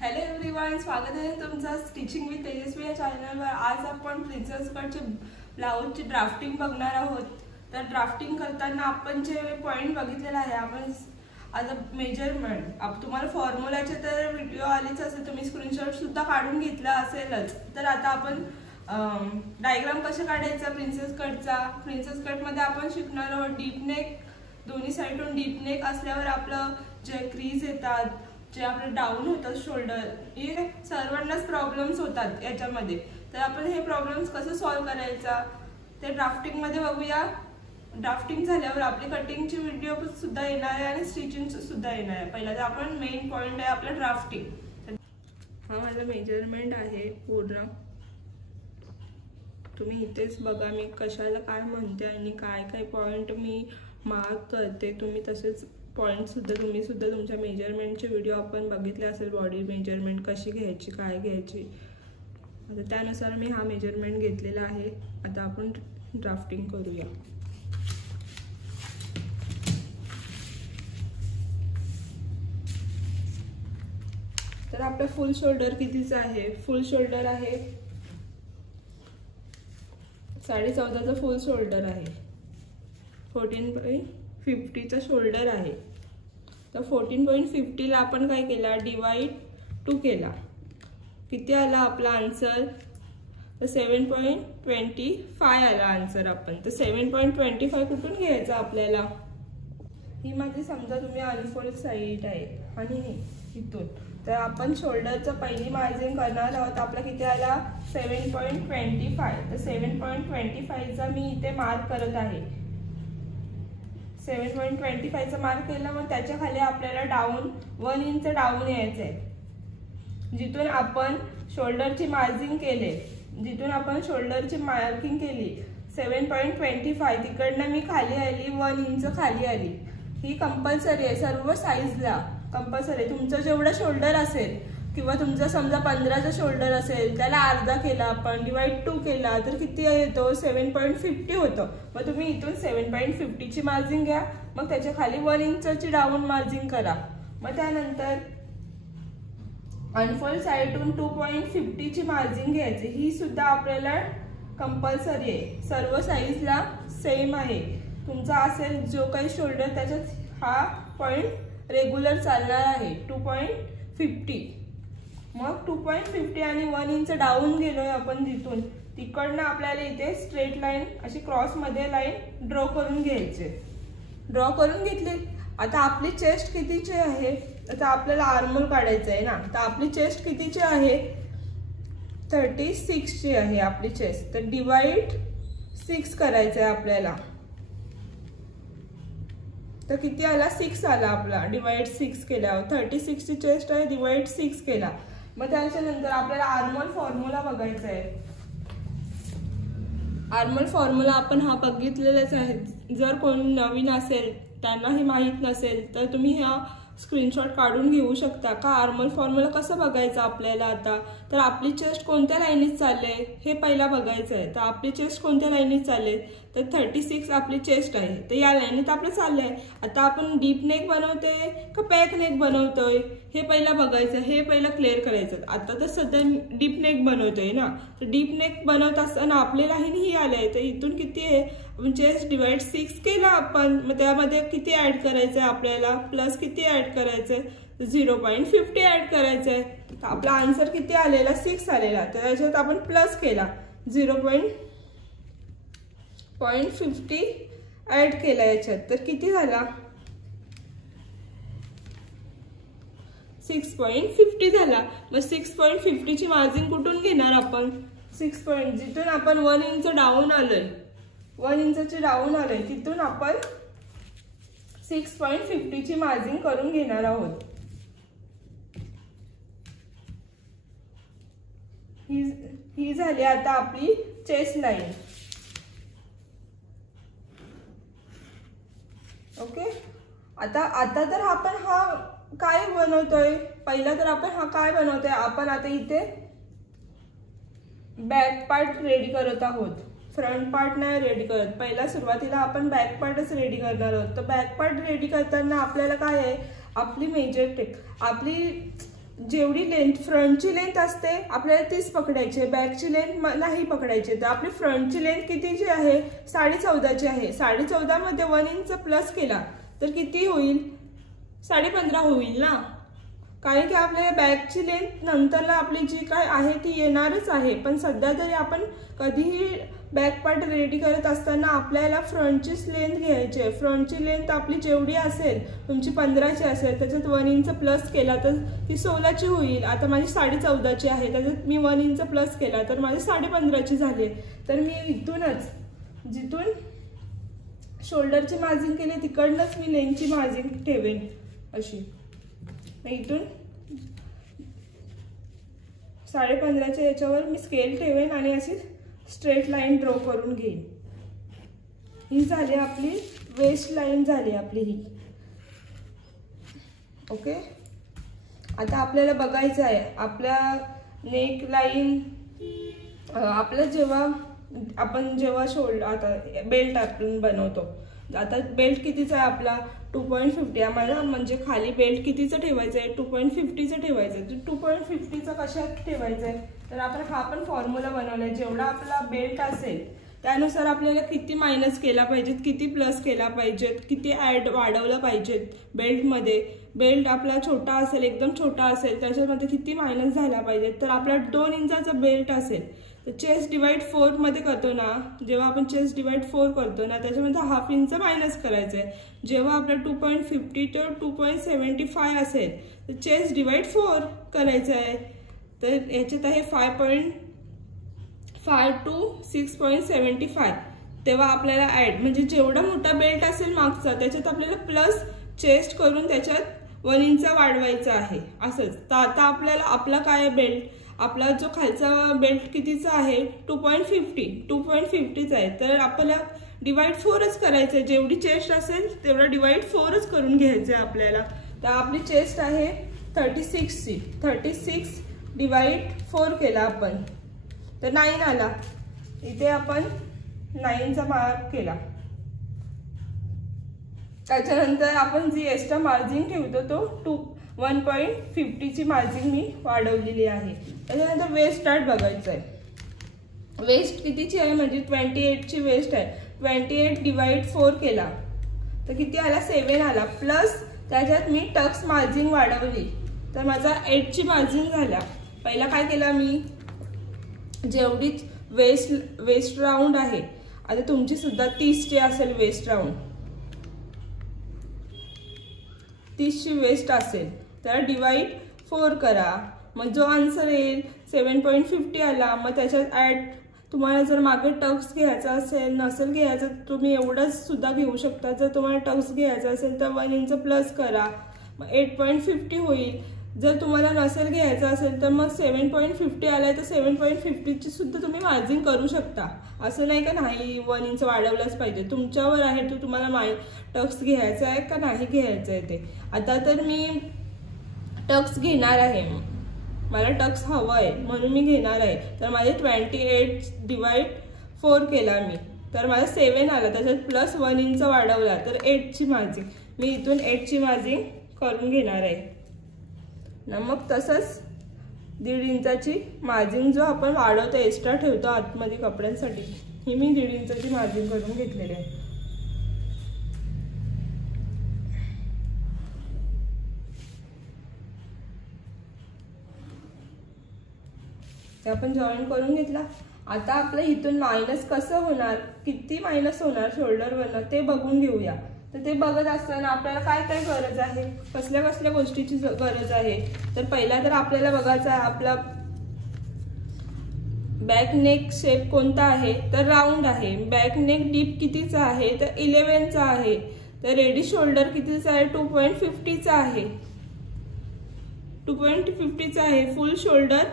Hello everyone, स्वागत आहे तुमचं स्टिचिंग विथ तेजस्वी या चॅनलवर। आज आपण प्रिन्सेस कटचे ब्लाउजची ड्राफ्टिंग बघणार आहोत। तर ड्राफ्टिंग करताना आपण जे पॉइंट बघितलेला आहे, आपण आज मेजरमेंट तुम्हाला फॉर्म्युलाचे तर व्हिडिओ आलेच असेल, तुम्ही स्क्रीनशॉट सुद्धा काढून घेतला असेलच। तर आता आपण डायग्राम कसे काढायचा प्रिन्सेस कट मध्ये आपण शिकणार आहोत। डीप नेक, दोन्ही साइडून डीप नेक असल्यावर आपलं जे क्रीज येतात, जे आपले डाऊन होतात शोल्डर, हे सर्वांनाच प्रॉब्लेम्स होतात याच्यामध्ये। तर आपण हे प्रॉब्लेम्स कसं सॉल्व करायचा ते ड्राफ्टिंग मध्ये बघूया। ड्राफ्टिंग झाल्यावर आपली कटिंगची व्हिडिओ सुद्धा येणार आहे आणि स्टिचिंग सुद्धा येणार आहे। पहिला तर आपण मेन पॉइंट आहे आपला ड्राफ्टिंग। हा माझा मेजरमेंट आहे पूर्ण, तुम्ही इथेच बघा मी कशाला काय म्हणते आणि काय काय पॉइंट मी मार्क करते। तुम्ही तसेच पॉइंट सुद्धा तुम्ही सुद्धा तुमच्या मेजरमेंटचे व्हिडिओ आपण बघितले असेल, बॉडी मेजरमेंट कशी घ्यायची, काय घ्यायची। आता त्यानुसार मी हा मेजरमेंट घेतलेला आहे। आता आपण ड्राफ्टिंग करूया। तर आपला फुल शोल्डर कितीचा आहे? फुल शोल्डर आहे 14.5चा फुल शोल्डर आहे, 14.50चा शोल्डर आहे। तर 14.50 ला आपण काय केला, डिवाइड 2 केला। किती आला आपला आन्सर? तर 7.25 आला आन्सर आपण। तर 7.25 कुठून घ्यायचा आपल्याला? ही माझी समजा तुम्ही अनफोल्ड साइड आहे आणि इथून, तर आपण शोल्डरचं पहिली मार्जिन करणार आहोत। आपला किती आला? 7.25। तर 7.25चा मी इथे मार्क करत आहे। 7.25चा मार्क केला, मग त्याच्या खाली आपल्याला डाऊन 1 इंच डाऊन यायचं आहे। जिथून आपण शोल्डरची मार्जिन केले, जिथून आपण शोल्डरची मार्किंग केली 7.25, तिकडनं मी खाली आली 1 इंच खाली आली। ही कंपल्सरी आहे, सर्व साईजला कंपल्सरी आहे। तुमचं जेवढं शोल्डर असेल किंवा तुमचा समजा 15चा शोल्डर असेल, त्याला अर्धा केला आपण, डिवाइड 2 केला, तर किती येतो? 7.50 होतं। मग तुम्ही इथून 7.50ची मार्जिन घ्या, मग त्याच्या खाली 1 इंचची डाऊन मार्जिन करा। मग त्यानंतर अनफोल्ड साइडून 2.50ची मार्जिन घ्यायची। ही सुद्धा आपल्याला कंपल्सरी आहे, सर्व साईजला सेम आहे। तुमचा असेल जो काही शोल्डर, त्याच्यात हा पॉइंट रेग्युलर चालणार आहे 2.50। मग 2.50 आणि 1 इंच डाऊन गेलोय आपण जिथून, तिकडनं आपल्याला इथे स्ट्रेट लाईन अशी क्रॉस मध्ये लाईन ड्रॉ करून घ्यायचे। ड्रॉ करून घेतली। आता आपली चेस्ट कितीची आहे? आता आपल्याला आर्महोल काढायचं आहे ना, तर आपली चेस्ट कितीची आहे? 36ची आहे आपली चेस्ट। तर डिवाइड 6 करायचं आहे आपल्याला। तर किती आला? 6 आला आपला। डिवाइड 6 केल्यावर 36ची चेस्ट आहे, डिवाइड 6 केला। मग त्याच्यानंतर आपल्याला आर्महोल फॉर्म्युला बघायचा आहे। आर्महोल फॉर्म्युला आपण हा बघितलेलाच आहे। जर कोणी नवीन असेल, त्यांना हे माहीत नसेल, तर तुम्ही हा स्क्रीनशॉट काढून घेऊ शकता का आर्महोल फॉर्म्युला कसं बघायचं आपल्याला। आता तर आपली चेस्ट कोणत्या लाईनीत चालले हे पहिला बघायचं आहे। तर आपली चेस्ट कोणत्या लाईनीत चालले? तर 36 आपली चेस्ट आहे, तर या लाईनीत आपलं चाललंय। आता आपण डीप नेक बनवतोय का पॅक नेक बनवतोय हे पहिला बघायचं, हे पहिलं क्लिअर करायचं। आता तर सध्या डीप नेक बनवतोय ना, तर डीप नेक बनवत असताना आपली लाईन ही आली, तर इथून किती आहे? आपण चेस्ट डिवाइड 6 केला आपण, मग त्यामध्ये किती ऍड करायचं आहे आपल्याला? प्लस किती ऍड करायचंय? 0.50 ऍड करायचंय। तर आपला आन्सर किती आलेला? 6 आलेला। तर त्याच्यात आपण प्लस केला 0.50 ऍड केला याच्यात, तर किती झाला? 6.50 झाला। मग 6.50ची मार्जिन कुठून घेणार आपण? 6 जिथून आपण 1 इंच डाऊन आलोय, 1 इंचची डाऊन आलोय, तिथून आपण 6.50ची मार्जिन करून घेणार आहोत। ही झाली आता आपली चेस्ट लाईन। ओके, आता तर आपण हा काय बनवतोय? पहिला तर आपण हा काय बनवतोय? आपण आता इथे बॅक पार्ट रेडी करत आहोत, फ्रंट पार्ट नाही रेडी करत। पहिला सुरुवातीला आपण बॅक पार्टच रेडी करणार आहोत। तर बॅक पार्ट रेडी करताना आपल्याला काय आहे? आपली मेजर टेप, आपली जेवढी लेंथ फ्रंटची लेंथ असते आपल्याला तीच पकडायची आहे, बॅकची लेंथ नाही पकडायची. तर आपली फ्रंटची लेंथ कितीची आहे? 14.5ची आहे. 14.5 मध्ये 1 इंच प्लस केला तर किती होईल? 15.5 होईल ना, कारण की आपल्याला बॅकची लेंथ नंतरला आपली जी काय आहे ती येणारच आहे. पण सध्या तरी आपण कधीही बॅक पार्ट रेडी करत असताना आपल्याला फ्रंटचीच लेंथ घ्यायची आहे. फ्रंटची लेंथ आपली जेवढी असेल, तुमची 15ची असेल, त्याच्यात 1 इंच प्लस केला तर ती 16ची होईल. आता माझी 14.5ची आहे, त्याच्यात मी 1 इंच प्लस केला तर माझी 15.5ची झाली. तर मी इथूनच जिथून शोल्डरची मार्जिन केली तिकडनंच मी लेंथची मार्जिन ठेवेन अशी. इथून 15.5च्या याच्यावर मी स्केल ठेवेन आणि अशी स्ट्रेट लाईन ड्रॉ करून घेईन. ही झाली आपली वेस्ट लाईन झाली आपली ही. ओके, आता आपल्याला बघायचं आहे आपल्या नेक लाईन. आपलं जेव्हा शोल्डर आता बेल्ट आपण बनवतो, आता बेल्ट कितीचा आहे आपला? 2.50. आम्हाला म्हणजे खाली बेल्ट कितीचं ठेवायचं आहे? 2.50चं ठेवायचं आहे. तर 2.50चं कशात ठेवायचं आहे? तर आपण हा पण फॉर्म्युला बनवला आहे. जेवढा आपला बेल्ट असेल त्यानुसार आपल्याला किती मायनस केला पाहिजेत, किती प्लस केला पाहिजेत, किती ॲड वाढवलं पाहिजेत बेल्टमध्ये. बेल्ट आपला छोटा असेल, एकदम छोटा असेल, त्याच्यामध्ये किती मायनस झाला पाहिजेत. तर आपला 2 इंचाचा बेल्ट असेल तर चेस्ट डिवाइड 4 मध्ये करतो ना, जेव्हा आपण चेस्ट डिवाइड 4 करतो ना त्याच्यामध्ये 1/2 इंच मायनस करायचं आहे. जेव्हा आपला 2.50 ते 2.75 असेल तर चेस्ट डिवाइड 4 करायचं आहे. तर याच्यात आहे 5.5 to 6.75. तेव्हा आपल्याला ॲड म्हणजे जेवढा मोठा बेल्ट असेल मागचा त्याच्यात आपल्याला प्लस चेस्ट करून त्याच्यात 1 इंच वाढवायचा आहे असंच. तर आता आपल्याला आपला काय बेल्ट, आपला जो खालचा बेल्ट कितीचा आहे? 2.50चा आहे. तर आपल्याला डिवाइड 4च करायचं आहे. जेवढी चेस्ट असेल तेवढा डिवाइड 4च करून घ्यायचं आहे आपल्याला. तर आपली चेस्ट आहे 36ची. 36 डिवाइड 4 केला आपण तर 9 आला. इथे आपण 9चा मार्क केला. त्याच्यानंतर आपण जी एक्स्ट्रा मार्जिन ठेवतो तो 1.50ची मार्जिन मी वाढवलेली आहे. त्याच्यानंतर वेस्ट स्टार्ट बघायचं आहे. वेस्ट कितीची आहे? म्हणजे 28ची वेस्ट आहे. 28 डिवाइड 4 केला तर किती आला? 7 आला. प्लस त्याच्यात मी टक्स मार्जिन वाढवली तर माझा 8ची मार्जिन झाला. पहिला काय केला मी? जेवढी वेस्ट राऊंड आहे, आता तुमची सुद्धा 30ची असेल वेस्ट राऊंड, 30ची वेस्ट असेल तर डिवाइड 4 करा. मग जो आन्सर येईल 7.50 आला. मग त्याच्यात ॲड तुम्हाला जर मागे टक्स घ्यायचा असेल, नसेल घ्यायचं तुम्ही एवढंच सुद्धा घेऊ शकता. जर तुम्हाला टक्स घ्यायचा असेल तर 1 इंच प्लस करा, मग 8.50 होईल. जर तुम्हाला नसेल घ्यायचं असेल तर मग 7.50 आलाय तर 7.50ची सुद्धा तुम्ही मार्जिन करू शकता. असं नाही का नाही 1 इंच वाढवलंच पाहिजे, तुमच्यावर आहे तो तुम्हाला टक्स घ्यायचा आहे का नाही घ्यायचं आहे ते. आता तर मी टक्स घेणार आहे, मला टक्स हवं आहे म्हणून मी घेणार आहे. तर माझे 28 डिवाइड 4 केला मी तर माझा 7 आला. त्याच्यात प्लस 1 इंच वाढवला तर 8ची मार्जिन. मी इथून 8ची मार्जिन करून घेणार आहे ना. मग तसंच 1.5 इंचाची मार्जिन जो आपण वाढवतो एक्स्ट्रा ठेवतो आतमध्ये कपड्यांसाठी, ही मी 1.5 इंचाची मार्जिन करून घेतलेली आहे. ते आपण जॉईन करून घेतला. आता आपलं इथून मायनस कसं होणार, किती मायनस होणार शोल्डरवरनं ते बघून घेऊया. तर ते बघत असताना आपल्याला काय काय गरज आहे, कसल्या कसल्या गोष्टीची गरज आहे. तर पहिला तर आपल्याला बघायचा आहे आपला बॅक नेक शेप कोणता आहे, तर राऊंड आहे. बॅक नेक डीप कितीचा आहे, तर 11चा आहे. तर रेडी शोल्डर कितीचा आहे, 2.50चा आहे. 2.50चा आहे. फुल शोल्डर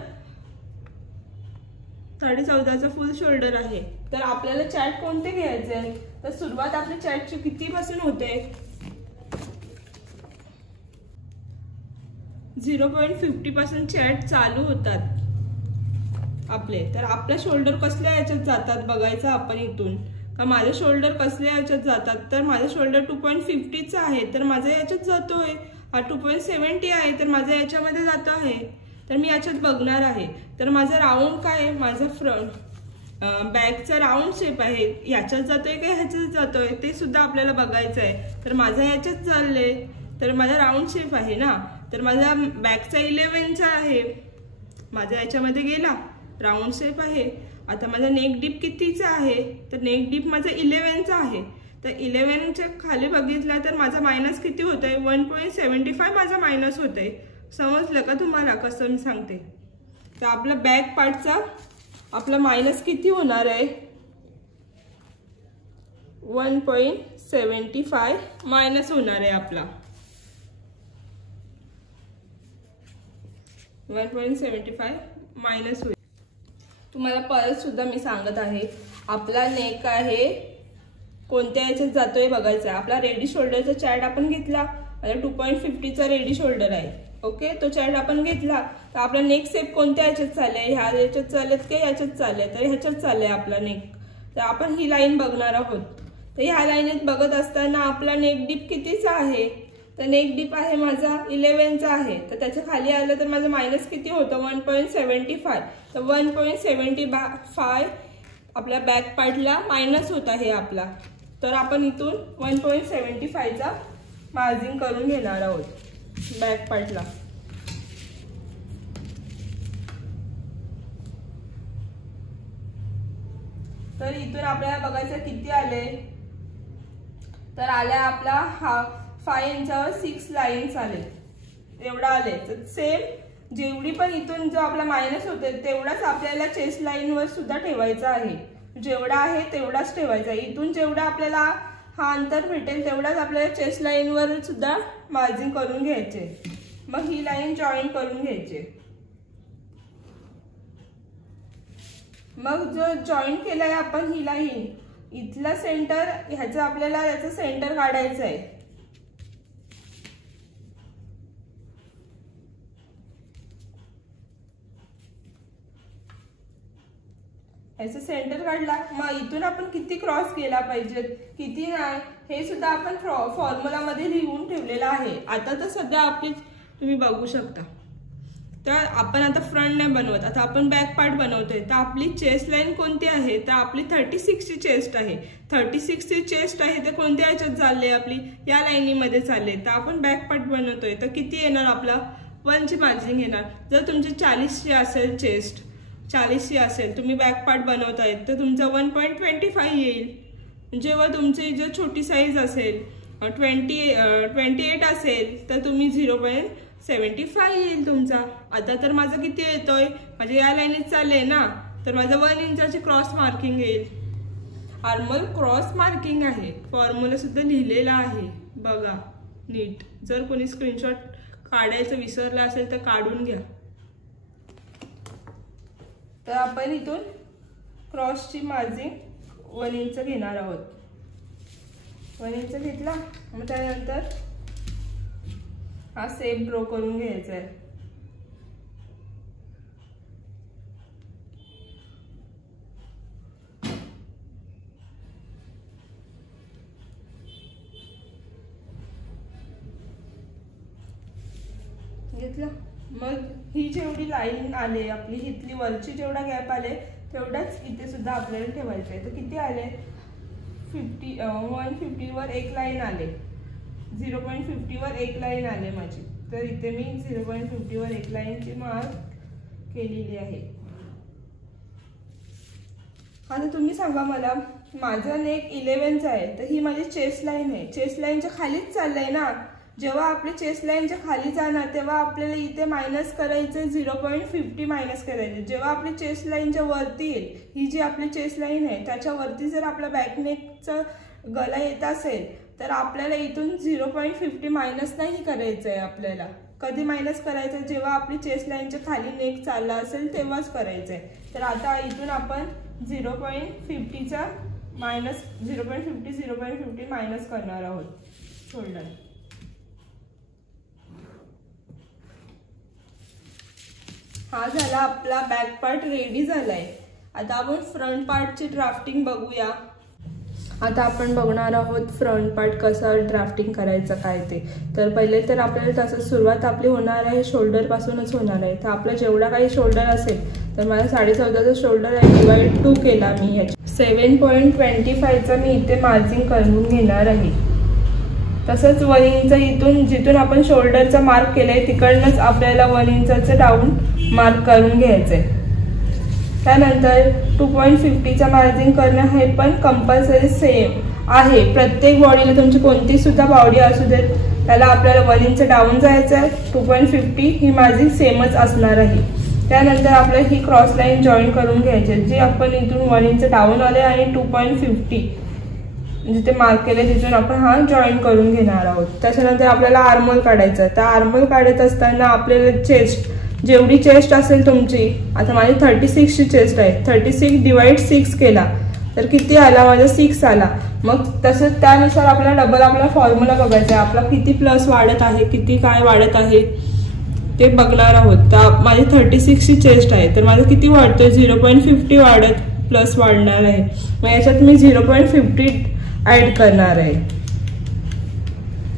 14.5चा फुल शोल्डर आहे. तर आपल्याला चॅट कोणते घ्यायचे आहे, तर सुरुवात आपली चॅटची कितीपासून होते, 0.50 पासून चॅट चालू होतात आपले. तर आपल्या शोल्डर कसल्या याच्यात जातात बघायचं आपण इथून, का माझे शोल्डर कसल्या याच्यात जातात. तर माझे शोल्डर 2.50चा आहे तर माझा याच्यात जातोय हा 2.70 आहे, तर माझा याच्यामध्ये जातो आहे, तर मी याच्यात बघणार आहे. तर माझा राऊंड काय आहे, माझा फ्रंट बॅकचा राऊंड शेप आहे, याच्यात जातोय का ह्याच्यात जातोय ते सुद्धा आपल्याला बघायचं आहे. तर माझा याच्यात चाललंय, तर माझा राऊंड शेप आहे ना, तर माझा बॅकचा 11चा आहे, माझा याच्यामध्ये गेला राऊंड शेप आहे. आता माझा नेक डीप कितीचा आहे, तर नेक डीप माझा 11चा आहे. तर 11च्या खाली बघितला तर माझा मायनस किती होत आहे, 1.75 माझा मायनस होत आहे. समजलं का तुम्हाला कसं मी सांगते. तर आपला बॅक पार्टचा आपला मायनस किती होणार आहे, 1.75 मायनस होणार आहे आपला, 1.75 मायनस होईल. तुम्हाला परत सुद्धा मी सांगत आहे, आपला नेक आहे कोणत्या याच्यात जातोय बघायचा आहे. आपला रेडी शोल्डरचा चार्ट आपण घेतला, माझा 2.50चा रेडी शोल्डर आहे. ओके, तो चार्ट आपण घेतला, तर आपला नेक शेप कोणत्या याच्यात चाललाय, ह्या याच्यात चालत की याच्यात चाललाय, तर ह्याच्यात चाललाय आपला नेक. तर आपण ही लाईन बघणार आहोत. तर ह्या लाईनीत बघत असताना आपला नेक डीप कितीचा आहे, तर नेक डीप आहे माझा 11चा आहे. तर त्याच्या खाली आलं तर माझं मायनस किती होतं, 1.75. तर 1.75 आपल्या बॅक पार्टला मायनस होत आहे आपला. तर आपण इथून 1.75चा मार्जिन करून घेणार आहोत बॅक पार्टला. तर इथून आपल्याला बघायचं किती आले, तर आल्या आपला 5 इंचावर 6 लाईन्स आले, एवढा आले. तर सेम जेवढी पण इथून जो आपला मायनस होते तेवढाच आपल्याला चेस्ट लाईनवर सुद्धा ठेवायचा आहे, जेवढा आहे तेवढाच ठेवायचा आहे. इथून जेवढा आपल्याला हा अंतर भेटेल तेवढाच आपल्याला चेस्ट लाईनवर सुद्धा मार्जिन करून घ्यायचे. मग ही लाईन जॉईन करून घ्यायचे. मग जो जॉईन केलाय आपण ही लाईन, इथला सेंटर ह्याचं आपल्याला याचं सेंटर काढायचं आहे. याचं सेंटर काढला, मग इथून आपण किती क्रॉस केला पाहिजे किती नाही हे सुद्धा आपण फॉर्म्युला मध्ये लिहून ठेवलेलं आहे. आता तर सध्या आपली तुम्ही बघू शकता. तर आपण आता फ्रंट नाही बनवत, आता आपण बॅक पार्ट बनवतोय. तर आपली चेस्ट लाईन कोणती आहे, तर आपली 36 ची चेस्ट आहे. 36 ची चेस्ट आहे, तर कोणत्या याच्यात चालले, आपली या लाईनीमध्ये चालले. तर आपण बॅक पार्ट बनवतोय, तर किती येणार आपला 1 ची मार्जिन येणार. जर तुमची 40 ची असेल चेस्ट, 40 ची असेल, तुम्ही बॅक पार्ट बनवताय, तर तुमचा 1.25 येईल. जेव्हा तुमची जर छोटी साईज असेल 28 असेल, तर तुम्ही 0.75 येईल तुमचा. आता तर माझं किती येतोय, म्हणजे या लाईनीत चालले ना, तर माझं 1 इंचाची क्रॉस मार्किंग येईल. आर्मल क्रॉस मार्किंग आहे, फॉर्म्युला सुद्धा लिहिलेला आहे बघा नीट. जर कोणी स्क्रीनशॉट काढायचं विसरला असेल तर काढून घ्या. तर आपण इथून क्रॉसची मार्जिन 1 इंच घेणार आहोत. 1 इंच घेतला, मग त्यानंतर हा शेप ड्रॉ करून घ्यायचा आहे. घेतला, मग ही जेवढी लाईन आले आपली, इथली वरची जेवढा गॅप आले तेवढाच इथे सुद्धा आपल्याला ठेवायचं आहे. तर किती आले, 150 वर एक लाईन आले, 0.50 वर एक लाईन आले माझी. तर इथे मी 0.50 वर एक लाईनची मार्क केलेली आहे. आता तुम्ही सांगा मला, माझा नेक 11चा आहे, तर ही माझी चेस्ट लाईन आहे. चेस्ट लाईनच्या खालीच चाललंय ना. जेव्हा आपली चेस्ट लाईनच्या खाली जाणार तेव्हा आपल्याला इथे मायनस करायचे, 0.50 मायनस करायचे. जेव्हा आपली चेस्ट लाईनच्या वरती येईल, ही जी आपली चेस्ट लाईन आहे त्याच्यावरती जर आपला बॅकनेकचा गला येत असेल, तर आपल्याला इथून 0.50 मायनस नाही करायचं आहे. आपल्याला कधी मायनस करायचं, जेव्हा आपली चेस्ट लाईनच्या खाली नेक चालला असेल तेव्हाच करायचं आहे. तर आता इथून आपण 0.50चा मायनस 0.50 मायनस करणार आहोत शोल्डर. हा झाला आपला बॅक पार्ट रेडी झालाय. आता आपण फ्रंट पार्टची ड्राफ्टिंग बघूया. आता आपण बघणार आहोत फ्रंट पार्ट कसा ड्राफ्टिंग करायचं काय ते। तर पहिले तर आपल्याला तसं सुरुवात आपली होणार आहे शोल्डर पासूनच होणार आहे। तर आपला जेवढा काही शोल्डर असेल तर मला 14.5चा शोल्डर आहे, डिवाइड 2 केला मी याची 7.25चा मी इथे मार्जिंग करून घेणार आहे। तसंच 1 इंच इथून जिथून आपण शोल्डरचा मार्क केलाय तिकडनंच आपल्याला 1 इंचाचं डाऊन मार्क करून घ्यायचंय। त्यानंतर 2.50चा मार्जिंग करणं हे पण कंपल्सरी सेम आहे। प्रत्येक बॉडीला तुमची कोणती सुद्धा बॉडी असू देत त्याला आपल्याला 1 इंच डाऊन जायचं आहे। 2.50 ही मार्जिंग सेमच असणार आहे। त्यानंतर आपल्याला ही क्रॉस लाईन जॉईन करून घ्यायची जी आपण इथून 1 इंच डाऊन आले आणि 2.50 जिथे मार्क केले तिथून आपण हा जॉईन करून घेणार आहोत। त्याच्यानंतर आपल्याला आर्महोल काढायचं। तर आर्महोल काढत असताना आपल्याला चेस्ट जेवढी चेस्ट असेल तुमची, आता माझी 36 ची चेस्ट आहे, 36 डिवाइड 6 केला तर किती आला, माझा 6 आला। मग तसंच त्यानुसार आपल्याला डबल आपला फॉर्म्युला बघायचा आहे, आपला किती प्लस वाढत आहे किती काय वाढत आहे ते बघणार आहोत। तर माझी 36 ची चेस्ट आहे तर माझं किती वाढतोय 0.50 वाढत प्लस वाढणार आहे। मग याच्यात मी 0.50 ऍड करणार आहे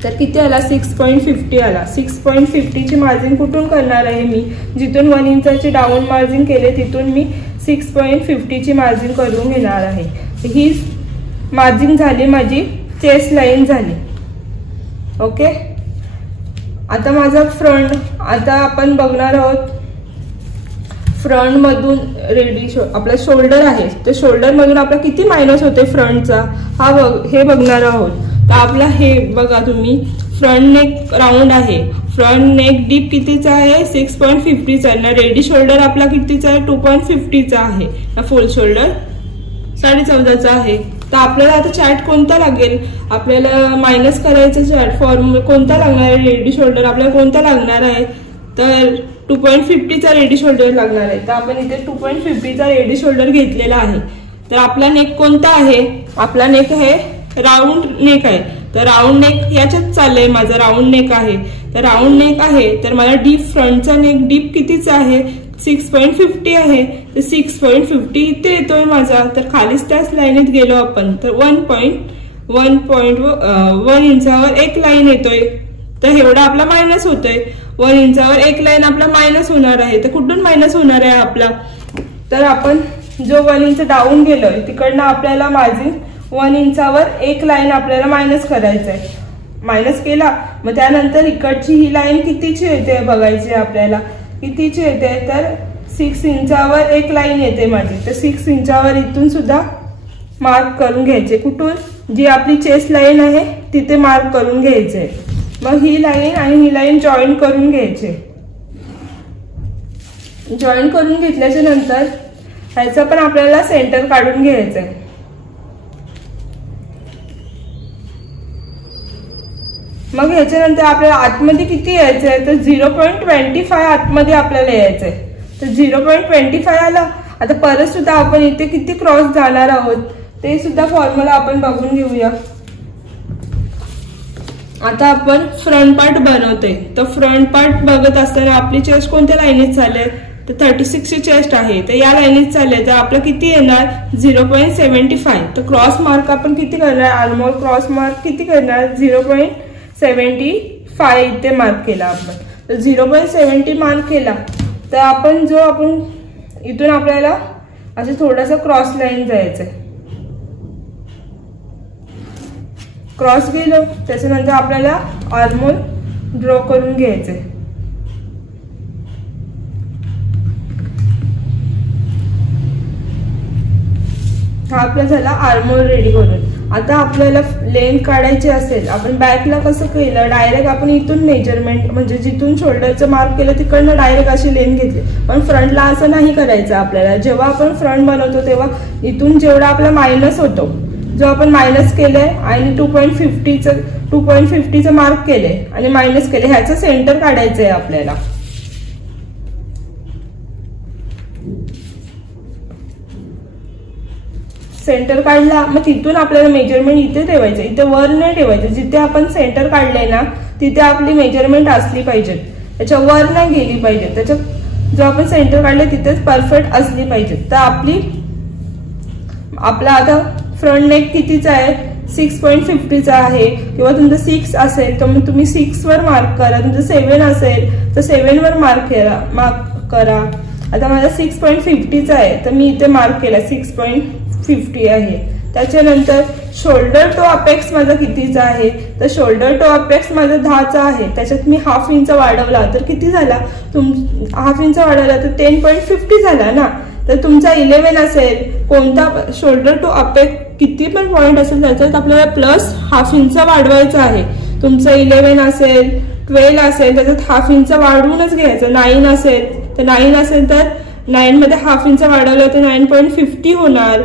तर किती आला 6.50 आला। 6.50ची मार्जिन कुठून करणार आहे मी, जिथून 1 इंचाची डाऊन मार्जिन केले तिथून मी 6.50ची मार्जिन करून घेणार आहे। ही मार्जिन झाली माझी चेस्ट लाईन झाली। ओके, आता माझा फ्रंट, आता आपण बघणार आहोत फ्रंट मधून रेडी आपला शोल्डर आहे तर शोल्डर मधून आपला किती मायनस होते फ्रंटचा हे बघणार आहोत। तर आपला हे बघा तुम्ही फ्रंट नेक राऊंड आहे, फ्रंट नेक डीप कितीचा आहे 6.50चा आहे ना, रेडी शोल्डर आपला कितीचा आहे 2.50चा आहे ना, फुल शोल्डर 14.5चा आहे। तर आपल्याला आता चार्ट कोणता लागेल, आपल्याला मायनस करायचं चार्ट फॉर्म कोणता लागणार आहे, रेडी शोल्डर आपल्याला कोणता लागणार आहे तर 2.50चा रेडी शोल्डर लागणार आहे। तर आपण इथे 2.50चा रेडी शोल्डर घेतलेला आहे। तर आपला नेक कोणता आहे, आपला नेक आहे राऊंड नेक आहे। तर राऊंड नेक याच्यात चाललंय माझं, राऊंड नेक आहे। तर राऊंड नेक आहे तर मला डीप फ्रंटचा नेक डीप कितीचा आहे 6.50 आहे। तर 6.50 इथे येतोय माझा, तर खालीच त्याच लाईनीत गेलो आपण तर 1 इंचावर एक लाईन येतोय तर एवढा आपला मायनस होतोय। 1 इंचावर एक लाईन आपला मायनस होणार आहे। तर कुठून मायनस होणार आहे आपला, तर आपण जो 1 इंच डाऊन गेलोय तिकडनं आपल्याला मार्जिन 1 इंचावर एक लाईन आपल्याला मायनस करायचं आहे। मायनस केला मग त्यानंतर इकडची ही लाईन कितीची येते बघायची आपल्याला, कितीची येते तर 6 इंचावर एक लाईन येते माझी। तर 6 इंचावर इथून सुद्धा मार्क करून घ्यायचे, कुठून जी आपली चेस्ट लाईन आहे तिथे मार्क करून घ्यायचे। मग ही लाईन आणि ही लाईन जॉईन करून घ्यायचे। जॉईन करून घेतल्याच्या नंतर ह्याचा पण आपल्याला सेंटर काढून घ्यायचंय। मग ह्याच्यानंतर आपल्याला आतमध्ये किती यायचंय तर 0.25 आतमध्ये आपल्याला यायचंय। तर 0.25 आला। आता परत सुद्धा आपण इथे किती क्रॉस जाणार आहोत ते सुद्धा फॉर्म्युला आपण बघून घेऊया। आता आपण फ्रंट पार्ट बनवतोय तर फ्रंट पार्ट बघत असताना आपली चेस्ट कोणत्या लाईनीत चालले तर 36 ची चेस्ट आहे तर या लाईनीत चालले तर आपलं किती येणार 0.75। तर क्रॉस मार्क आपण किती करणार, आर्महोल क्रॉस मार्क किती करणार 0.75 इथे मार्क केला आपण। तर 0.70 मार्क केला तर आपण इथून आपल्याला असं थोडासा क्रॉस लाईन जायचंय। क्रॉस गेलो त्याच्यानंतर आपल्याला आर्महोल ड्रॉ करून घ्यायचंय। हा आपला झाला आर्महोल रेडी करून। आता आपल्याला लेंथ काढायची असेल, आपण बॅकला कसं केलं डायरेक्ट आपण इथून मेजरमेंट म्हणजे जिथून शोल्डरचं मार्क केलं तिकडनं डायरेक्ट अशी लेंथ घेतली, पण फ्रंटला असं नाही करायचं आपल्याला। जेव्हा आपण फ्रंट बनवतो तेव्हा इथून जेवढा आपला मायनस होतो जो आपण मायनस केलंय आणि 2.50चं मार्क केले आणि मायनस केले ह्याचं सेंटर काढायचंय आपल्याला। सेंटर काढला मग तिथून आपल्याला मेजरमेंट इथे ठेवायचं, इथे वर नाही ठेवायचं। जिथे आपण सेंटर काढले ना तिथे आपली मेजरमेंट असली पाहिजे, त्याच्या वर नाही गेली पाहिजे। त्याच्या जो आपण सेंटर काढले तिथेच परफेक्ट असली पाहिजे। तर आपला आता फ्रंट नेक कितीचा आहे 6.50चा आहे किंवा तुमचं 6 असेल तर मग तुम्ही 6 वर मार्क करा, तुमचं 7 असेल तर 7 वर मार्क करा। आता माझा 6.50चा आहे तर मी इथे मार्क केला 6.50 आहे। त्याच्यानंतर शोल्डर टू अपेक्स माझा कितीचा आहे तर शोल्डर टू अपेक्स माझा 10चा आहे, त्याच्यात मी हाफ इंच वाढवला तर किती झाला, हाफ इंच वाढवला तर 10.50 झाला ना। तर तुमचा 11 असेल, कोणता शोल्डर टू अपेक्स किती पण पॉइंट असेल त्याच्यात आपल्याला प्लस हाफ इंच वाढवायचा आहे। तुमचं 11 असेल 12 असेल त्याच्यात हाफ इंच वाढवूनच घ्यायचं। 9 असेल तर 9 असेल तर 9 मध्ये हाफ इंच वाढवलं तर 9.50 होणार।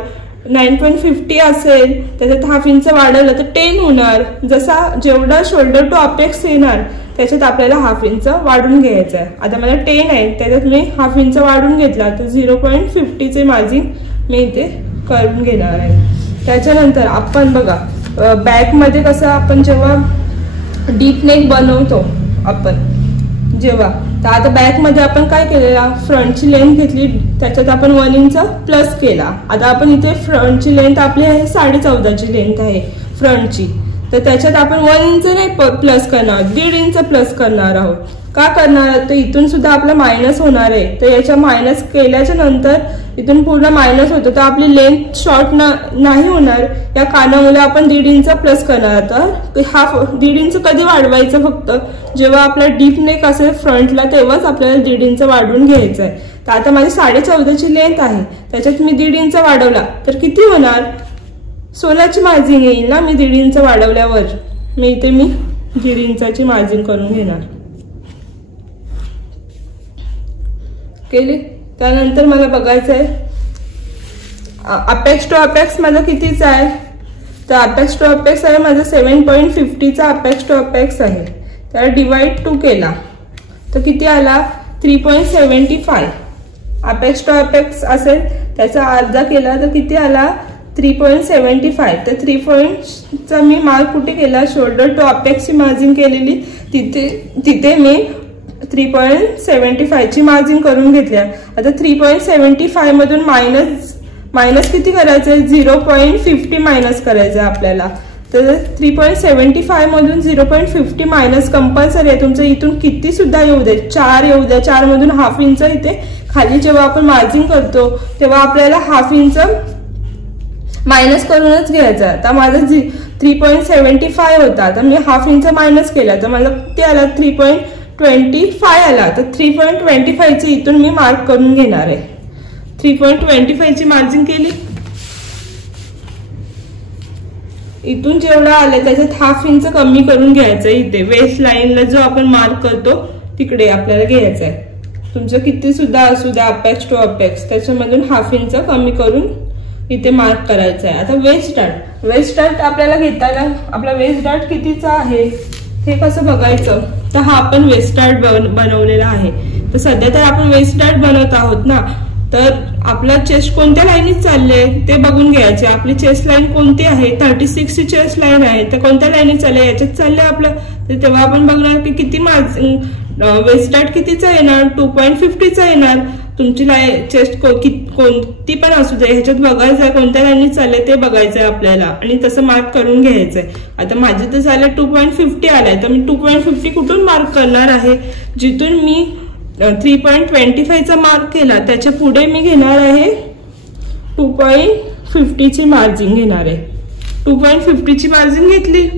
9.50 असेल त्याच्यात हाफ इंच वाढवलं तर 10 होणार। जसा जेवढा शोल्डर टू अपेक्स येणार त्याच्यात आपल्याला हाफ इंच वाढून घ्यायचं आहे। आता मला 10 आहे त्याच्यात मी हाफ इंच वाढून घेतला तर 0.50 चे मार्जिन मी इथे करून घेणार आहे। त्याच्यानंतर आपण बघा बॅक मध्ये कसं आपण जेव्हा डीप नेक बनवतो आपण जेव्हा, तर आता बॅक मध्ये आपण काय केलेला, फ्रंटची लेंथ घेतली त्याच्यात आपण 1 इंच प्लस केला। आता आपण इथे फ्रंटची लेंथ आपली आहे 14.5ची लेंथ आहे फ्रंटची, तर त्याच्यात आपण 1 इंच नाही प्लस करणार, 1.5 इंच प्लस करणार आहोत। का करणार तर इथून सुद्धा आपला मायनस होणार आहे, तर याच्या मायनस केल्याच्या नंतर इथून पूर्ण मायनस होतं तर आपली लेंथ शॉर्ट नाही होणार। या कानामुळे आपण 1.5 इंच प्लस करणार। तर हाफ 1.5 इंच कधी वाढवायचं, फक्त जेव्हा आपला डीप नेक असेल फ्रंटला तेव्हाच आपल्याला 1.5 इंच वाढवून घ्यायचं आहे। तर आता माझी 14.5ची लेंथ आहे त्याच्यात मी 1.5 इंच वाढवला तर किती होणार, 16ची मार्जिन येईल ना। मी 1.5 इंच वाढवल्यावर मी इथे 1.5 इंचाची मार्जिन करून घेणार केली। त्यानंतर मला बघायचं आहे अपेक्स टू अपेक्स माझा कितीचा आहे, तर अपेक्स टू अपेक्स आहे माझा 7.50चा अपेक्स टू अपेक्स आहे। त्याला डिवाइड 2 केला तर किती आला 3.75। अपेक्स टू अपेक्स असेल त्याचा अर्धा केला तर किती आला 3.75। तर 3 मी मार्क कुठे केला, शोल्डर टू अपेक्सची मार्जिन केलेली तिथे मी 3.75ची मार्जिन करून घेतल्या। आता 3.75 मधून मायनस किती करायचंय 0.50 मायनस करायचं आपल्याला। तर 3.75 मधून 0.50 मायनस कंपल्सरी आहे। तुमचं इथून किती सुद्धा येऊ दे, 4 येऊ द्या, 4 मधून हाफ इंच इथे खाली जेव्हा आपण मार्जिन करतो तेव्हा आपल्याला हाफ इंच मायनस करूनच घ्यायचा। आता माझा 3.75 होता तर मी हाफ इंच मायनस केला तर मला किती आला 3.25 आला। तर 3.25ची इथून मी मार्क करून घेणार आहे। 3.25ची मार्जिन केली, इथून जेवढा आलं त्याच्यात हाफ इंच कमी करून घ्यायचं। इथे वेस्ट लाईनला जो आपण मार्क करतो तिकडे आपल्याला घ्यायचं आहे। तुमचं किती सुद्धा असू द्या अपेक्स टू अपेक्स त्याच्यामधून हाफ इंच कमी करून इथे मार्क करायचं आहे। आता वेस्ट डार्ट आपल्याला घेताना आपला वेस्ट डार्ट कितीचा आहे हे कसं बघायचं, तर हा आपण वेस्ट डार्ट बनवलेला आहे। तर सध्या तर आपण वेस्ट डार्ट बनवत आहोत ना, तर आपला चेस्ट कोणत्या लाईनीत चालले ते बघून घ्यायचे। आपली चेस्ट लाईन कोणती आहे 36 ची चेस्ट लाईन आहे, तर कोणत्या लाईनीत चालले याच्यात चालले आपलं। तर तेव्हा आपण बघणार की किती वेस्ट डार्ट कितीचा येणार 2.50चा येणार। तुमची चेस्ट कोणती पण असू दे ह्याच्यात बघायचं आहे कोणत्या लाईनीत चालले ते बघायचंय आपल्याला आणि तसं मार्क करून घ्यायचंय। आता माझे तर झालं 2.50 आलाय तर मी 2.50 कुठून मार्क करणार आहे, जिथून मी 3.25चा मार्क केला त्याच्या पुढे मी घेणार आहे 2.50ची मार्जिन घेणार आहे। 2.50ची मार्जिन घेतली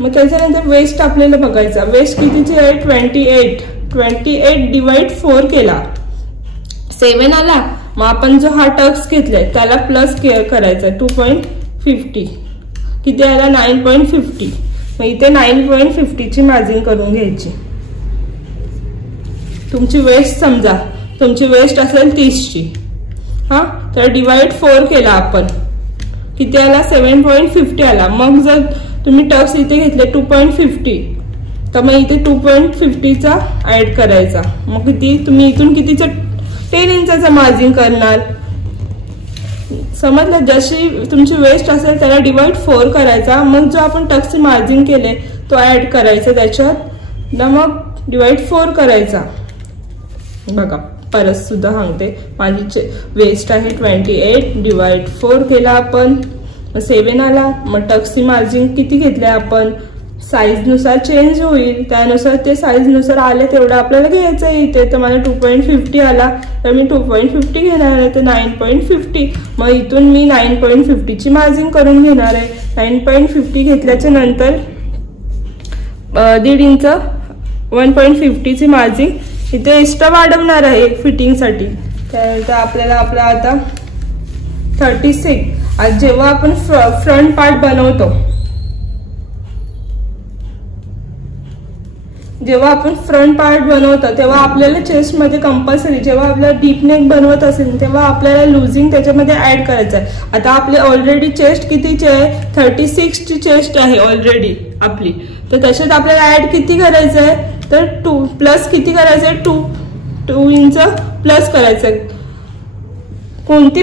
मग त्याच्यानंतर वेस्ट आपल्याला बघायचा। वेस्ट कितीची आहे 28 डिवाइड 4 केला 7 आला। मग आपण जो हा टक्स घेतलाय त्याला प्लस करायचा 2.50 किती आला 9.50। मग इथे 9.50ची मार्जिन करून घ्यायची। तुमची वेस्ट समजा तुमची वेस्ट असेल 30ची, हा तर डिवाइड 4 केला आपण किती आला 7.50 आला। मग जर तुम्ही टक्स इथे घेतले 2.50 तर मग इथे 2.50चा ऍड करायचा। मग किती तुम्ही इथून कितीचा 10 इंचाचा मार्जिन करणार, समजलं। जशी तुमची वेस्ट असेल त्याला डिवाइड 4 करायचा, मग जो आपण टक्सचे मार्जिन केले तो ऍड करायचा त्याच्यात, मग डिवाइड 4 करायचा। बघा परत सुद्धा सांगते, माझी वेस्ट आहे 28 डिवाइड 4 केला आपण 7 आला. मग टक्सची मार्जिन किती घेतले आपण, साईजनुसार चेंज होईल, त्यानुसार ते साईजनुसार आले तेवढं आपल्याला घ्यायचं आहे इथे. तर मला 2.50 आला तर मी 2.50 घेणार आहे, तर 9.50. मग इथून मी 9.50ची मार्जिन करून घेणार आहे. 9.50 घेतल्याच्या नंतर 1.5 इंच 1.50ची मार्जिन इथे एक्स्ट्रा वाढवणार आहे फिटिंगसाठी. त्यानंतर आपल्याला आपला आता 36. आज जेव्हा आपण फ्रंट पार्ट बनवतो, तेव्हा आपल्याला चेस्टमध्ये कंपल्सरी, जेव्हा आपल्याला डीप नेक बनवत असेल तेव्हा आपल्याला लुझिंग त्याच्यामध्ये ऍड करायचं आहे. आता आपली ऑलरेडी चेस्ट कितीची आहे, 36ची चेस्ट आहे ऑलरेडी आपली. तर त्याच्यात आपल्याला ऍड किती करायचं आहे, तर 2 प्लस किती करायचं आहे, 2 इंच प्लस करायचं आहे. कोणती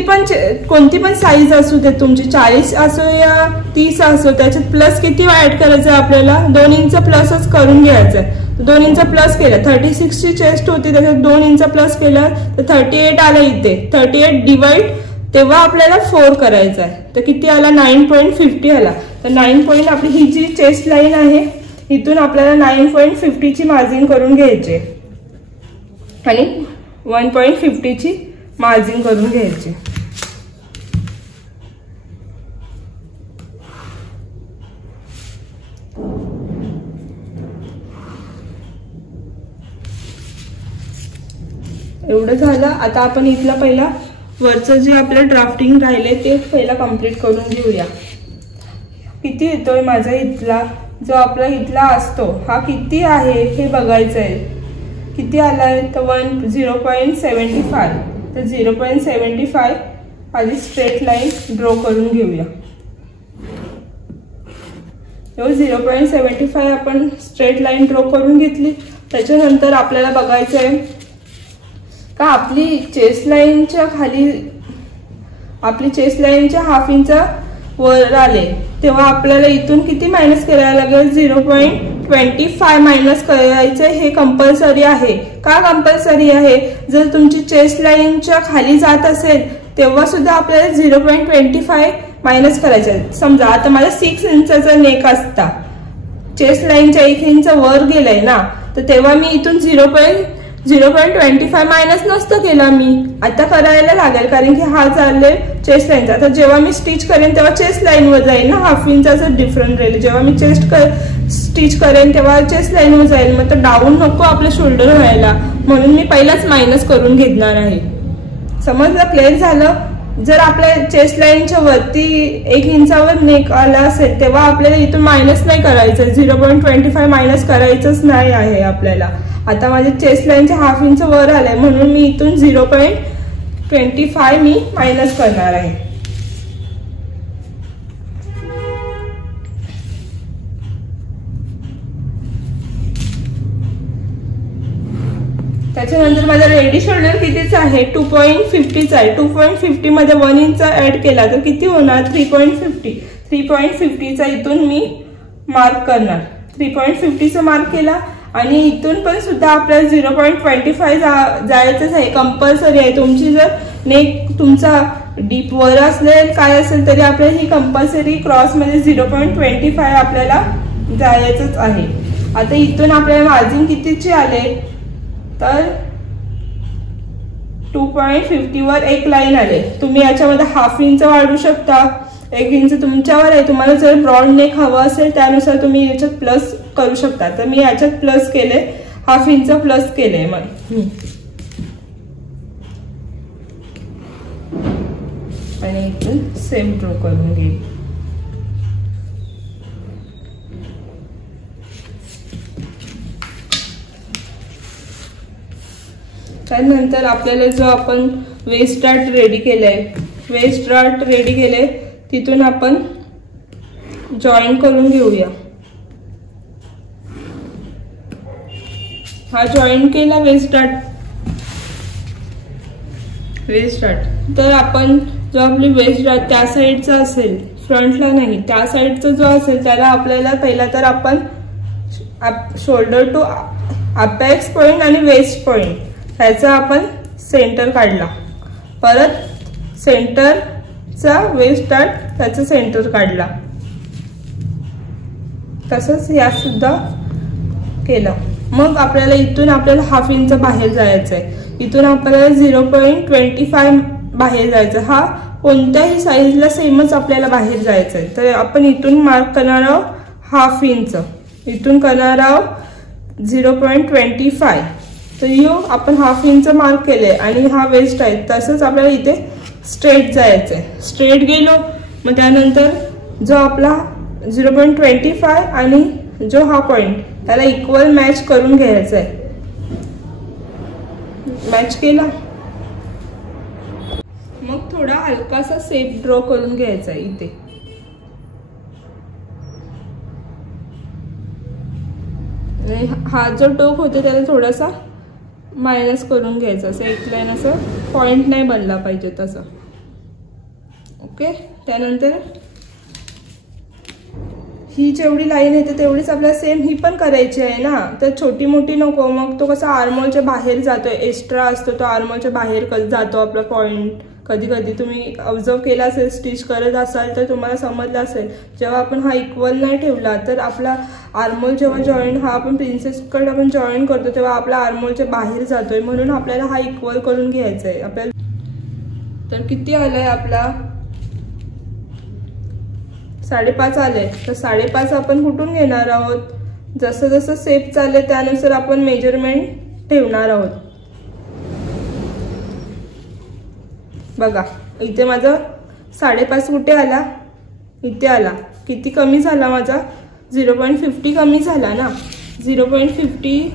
पण साईज असू दे तुमची, 40 असो या 30 असो, त्याच्यात प्लस किती ऍड करायचं आहे आपल्याला, 2 इंच प्लसच करून घ्यायचं आहे. 2 इंच प्लस केलं, 36ची चेस्ट होती त्याच्यात 2 इंच प्लस केलं तर 38 आला इथे. 38 डिवाइड तेव्हा आपल्याला 4 करायचं आहे, तर किती आला, 9.50 आला. तर 9 आपली ही जी चेस्ट लाईन आहे इथून आपल्याला 9.50ची मार्जिन करून घ्यायची आणि 1.50ची मार्जिन करून घ्यायची. एवढं झालं. आता आपण इथला पहिला वरचं जे आपलं ड्राफ्टिंग राहिले ते पहिला कंप्लीट करून घेऊया. किती येतोय माझा इथला, जो आपला इथला असतो हा किती आहे हे बघायचं आहे. किती आलाय, तर 0.75. तर 0.75 आधी स्ट्रेट लाईन ड्रॉ करून घेऊया. 0.75 आपण स्ट्रेट लाईन ड्रॉ करून घेतली. त्याच्यानंतर आपल्याला बघायचं आहे का आपली चेस्ट लाईनच्या खाली, आपली चेस्ट लाईनच्या 1/2 इंच वर आले तेव्हा आपल्याला इथून किती मायनस करायला लागेल, 0.25 मायनस करायचं. हे कंपल्सरी आहे. का कंपल्सरी आहे, जर तुमची चेस्ट लाईनच्या खाली जात असेल तेव्हा सुद्धा आपल्याला 0.25 मायनस करायचं आहे. समजा आता मला 6 इंचचा नेक असता, चेस्ट लाईनच्या 1 इंच वर गेलाय ना, तर तेव्हा मी इथून 0.25 मायनस नसतं केला मी. आता करायला लागेल कारण की हा चालले चेस्ट लाईनचा. आता जेव्हा मी स्टिच करेन तेव्हा चेस्ट लाईनवर जाईल ना, 1/2 इंचाचा डिफरंट राहील. जेव्हा मी स्टिच करेन तेव्हा चेस्ट लाईनवर जाईल. मग तर डाऊन नको आपलं शोल्डर व्हायला, म्हणून मी पहिलाच मायनस करून घेणार आहे. समजलं, क्लिअर झालं. जर आपल्या चेस्ट लाईनच्या वरती 1 इंचावर नेक आला असेल तेव्हा आपल्याला इथून मायनस नाही करायचं, 0.25 मायनस करायचंच नाही आहे आपल्याला. आता माझ्या चेस्ट लाईनच्या 1/2 इंच वर आलंय म्हणून मी इथून 0.25 मी मायनस करणार आहे. त्याच्यानंतर माझा रेडी शोल्डर कितीचा आहे, 2.50चा आहे. 2.50 मध्ये 1 इंच ऍड केला तर किती होणार, 3.50. 3.50चा इथून मी मार्क करणार. 3.50चा मार्क केला आणि इथून पण सुद्धा आपल्याला 0.25 जायचंच आहे, कंपल्सरी आहे. तुमची जर नेक तुमचा डीप वर असेल काय असेल तरी आपल्याला ही कंपल्सरी क्रॉस मध्ये 0.25 आपल्याला जायचंच आहे. आता इथून आपल्याला मार्जिन कितीचे आले, तर 2.50 वर एक लाईन आले. तुम्ही याच्यामध्ये 1/2 इंच वाढवू शकता, 1 इंच तुमच्यावर आहे. तुम्हाला जर ब्रॉड नेक हवा असेल त्यानुसार तुम्ही याच्यात प्लस करू शकता. तर मी याच्यात प्लस केले, 1/2 इंच प्लस केले. मग आणि इथून सेम ड्रॉ करून घेईल. त्यानंतर आपल्याला जो आपण वेस्ट डार्ट रेडी केलंय, तिथून आपण जॉईन करून घेऊया. हा जॉईन केला वेस्ट डार्ट. तर आपण जो आपली वेस्ट डार्ट त्या साईडचा असेल, फ्रंटला नाही, त्या साईडचा जो असेल त्याला आपल्याला पहिला तर आपण शोल्डर टू अपेक्स पॉइंट आणि वेस्ट पॉइंट ह्याचा आपण सेंटर काढला. परत सेंटरचा वेस्ट डार्ट त्याचं सेंटर काढला, तसंच या सुद्धा केलं। मग आपल्याला इथून आपल्याला हाफ इंच बाहेर जायचं आहे, इथून आपल्याला 0.25 बाहेर जायचं। हा कोणत्याही साईजला सेमच आपल्याला बाहेर जायचं आहे, तर आपण इथून मार्क करणार आहोत हाफ इंच, इथून करणार आहोत 0.25। तर यो आपण हाफ इंच मार्क केले आणि हा वेस्ट आहे, तसंच आपल्याला इथे स्ट्रेट जायचं आहे। स्ट्रेट गेलो, मग त्यानंतर जो आपला 0.25 आणि जो हा पॉइंट त्याला इक्वल मॅच करून घ्यायचा आहे। मॅच केला, मग थोडा हलकासा शेप ड्रॉ करून घ्यायचा आहे इथे। हा जो टोक होते त्याला थोडासा मायनस करून घ्यायचा, असं एक लाईन असं पॉइंट नाही बनला पाहिजे तसं। ओके, त्यानंतर ही जेवढी लाईन येते तेवढीच आपल्याला सेम ही पण करायची आहे ना, तर छोटी मोठी नको, मग तो कसा आर्मोलच्या बाहेर जातोय, एक्स्ट्रा असतो तो आर्मोलच्या बाहेर जातो आपला पॉइंट। कधी कधी तुम्ही ऑब्झर्व केला असेल, स्टिच करत असाल तर तुम्हाला समजलं असेल, जेव्हा आपण हा इक्वल नाही ठेवला तर आपला आर्मोल जेव्हा जॉईन, हा आपण प्रिन्सेस कट आपण जॉईन करतो तेव्हा आपला आर्मोलच्या बाहेर जातोय, म्हणून आपल्याला हा इक्वल करून घ्यायचा आहे आपल्याला। तर किती आलाय आपला 5.5 आले, तर 5.5 आपण कुठून घेणार आहोत, जसं जसं शेप चालले त्यानुसार आपण मेजरमेंट ठेवणार आहोत। बघा इथे माझा 5.5 कुठे आला, इथे आला। किती कमी झाला माझा, 0.50 कमी झाला ना, 0.50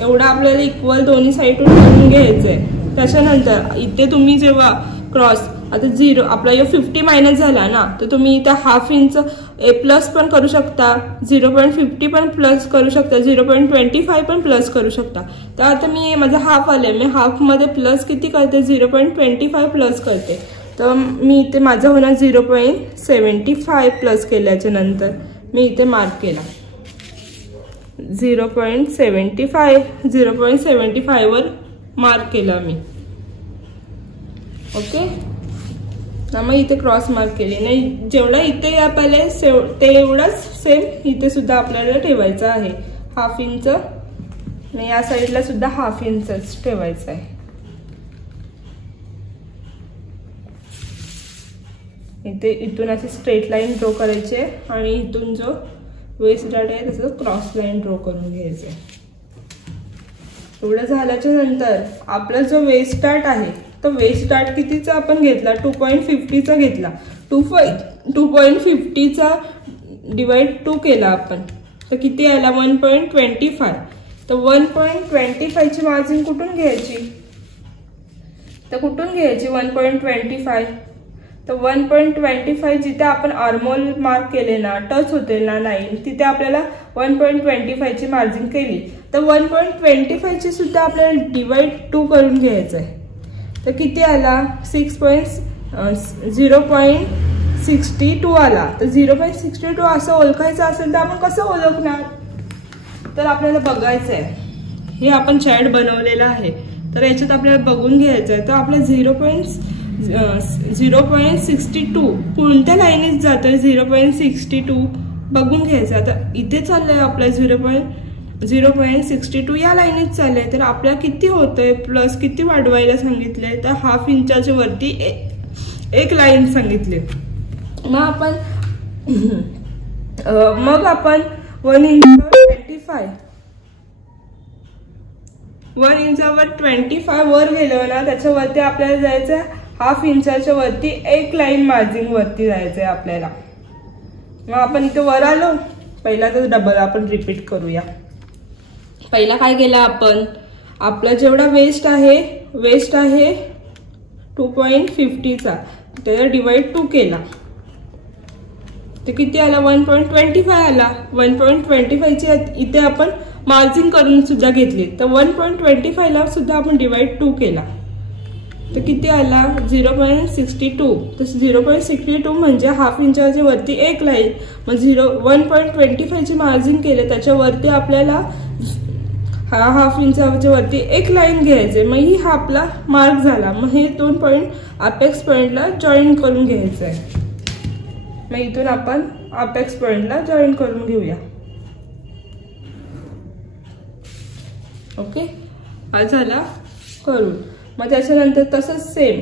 एवढा आपल्याला इक्वल दोन्ही साईडून करून घ्यायचं आहे। त्याच्यानंतर इथे तुम्ही जेव्हा क्रॉस, आता 0 आपला 50 मायनस झाला ना, तर तुम्ही इथे हाफ इंच प्लस पण करू शकता, 0.50 पण प्लस करू शकता, 0.25 पण प्लस करू शकता। तर आता मी माझा हाफ आले, मी हाफ मध्ये प्लस किती करते, 0.25 प्लस करते, तर मी इथे माझा होणार 0.75 प्लस केल्याच्या नंतर मी इथे मार्क केला 0.75 वर मार्क केला मी। ओके, मग इथे क्रॉस मार्क केली नाही, जेवढा इथे आपल्याला तेवढाच सेम इथे सुद्धा आपल्याला ठेवायचं आहे, हाफ इंच, आणि या साईडला सुद्धा हाफ इंचच ठेवायचं आहे। इथे इथून अशी स्ट्रेट लाईन ड्रॉ करायची आहे आणि इथून जो वेस्ट डार्ट आहे तसं क्रॉस लाईन ड्रॉ करून घ्यायचं आहे। एवढं झाल्याच्या नंतर आपला जो वेस्ट डार्ट आहे तो वेस्ट डार्ट कितीचा आपण घेतला, 2.50चा घेतला, 2.50चा डिवाइड 2 केला आपण, तर किती आला 1.25। तर 1.25 ची मार्जिन कुठून घ्यायची, तर कुठून घ्यायची 1.25, तर 1.25 जिथे आपण आर्मोल मार्क केले ना, टच होते ना लाईन, तिथे आपल्याला 1.25 ची मार्जिन केली, तर 1.25 ची सुद्धा आपल्याला डिवाइड 2 करून घ्यायचं आहे। तर किती आला 0.62 आला। तर 0.62 असं ओळखायचं असेल तर आपण कसं ओळखणार, तर आपल्याला बघायचं आहे, हे आपण चॅट बनवलेलं आहे, तर याच्यात आपल्याला बघून घ्यायचं आहे। तर आपलं 0.62 कोणत्या लाईनीत जातोय, 0.62 बघून घ्यायचं। आता इथे चाललंय आपलं 0.62 या लाईनीत चाललंय, तर आपल्याला किती होतंय, प्लस किती वाढवायला सांगितलंय, तर हाफ इंचाच्या वरती एक लाईन सांगितले। मग आपण 1 इंचावर 25 वर गेलो ना, त्याच्यावरती आपल्याला जायचं हाफ इंचाच्या वरती एक लाईन मार्जिन वरती जायचंय आपल्याला। मग आपण इथे वर आलो, पहिला तर डबल आपण रिपीट करूया। पहिला काय केला आपण, आपला जेवढा वेस्ट आहे 2.50चा, त्याला डिवाइड 2 केला, तर किती आला 1.25 आला। 1.25 ची इथे आपण मार्जिन करून सुद्धा घेतली, तर 1.25 ला सुद्धा आपण डिवाइड 2 केला, तर किती आला 0.62। तर 0.62 म्हणजे हाफ इंचाच्या वरती एक लाईन, मग 1.25 ची मार्जिन केले, त्याच्यावरती आपल्याला हाफ इंचाच्या वरती एक लाईन घ्यायचे, मग ही हा आपला मार्क झाला। मग हे 2 पॉइंट अपेक्स पॉइंटला जॉईन करून घ्यायचं आहे। मग इथून आपण अपेक्स पॉइंटला जॉईन करून घेऊया. ओके, हा झाला करून. मग त्याच्यानंतर तसंच सेम